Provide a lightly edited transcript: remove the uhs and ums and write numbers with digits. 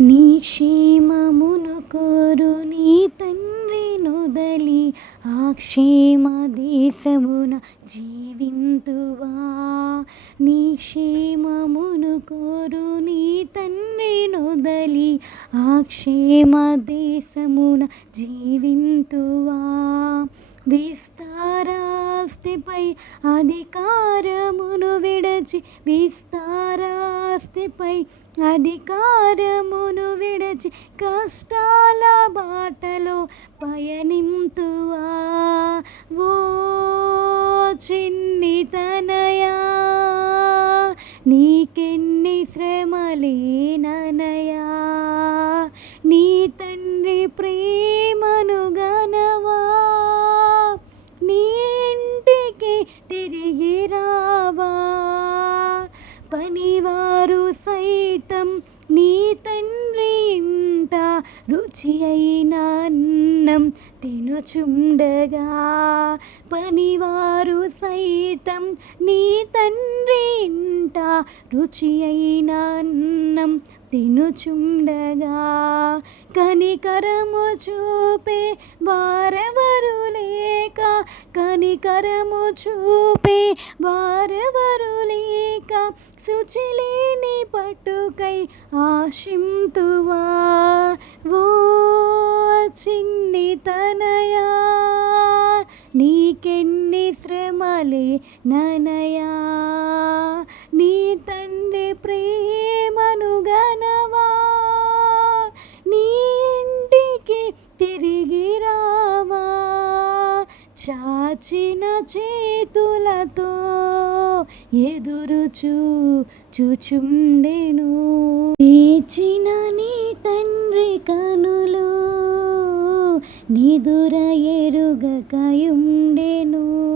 నీ క్షేమమును కోరు నీ తండ్రి నొదలి ఆ క్షేమ దేశమున జీవింతువా. నీ క్షేమమును కోరు నీ తండ్రి నొదలి ఆ క్షేమ దేశమున జీవింతువా. విస్తారాస్తిపై అధికారమును విడచి విస్తారాస్తిపై అధికారమును విడచి కష్టాల బాటలో పయనింతువా. ఓ చిన్ని తనయా నీకెన్ని శ్రమలేననయా. నీ తండ్రి ప్రేమను గనవా. నీ ఇంటికి తిరిగి రావా. పనివారు సైతం నీ తండ్రి ఇంట రుచి అయిన అన్నం తినుచుండగా. పనివారు సైతం నీ తండ్రి ఇంట రుచి అయిన అన్నం తినుచుండగా. కనికరము చూపే వారెవరు లేక కనికరము చూపే వారెవరు లేక శుచిలేని పట్టుకై ఆశింతువా. ఓ చిన్ని తనయా నీకెన్ని శ్రమలే ననయా. నీ తండ్రి ప్రేమను గనవా. నీ ఇంటికి తిరిగి రావా. చాచిన చేతులతో ఎదురు చూచుండెను. వేచిన నీ తండ్రి కనులు నిదుర ఎరుగకయుండెను.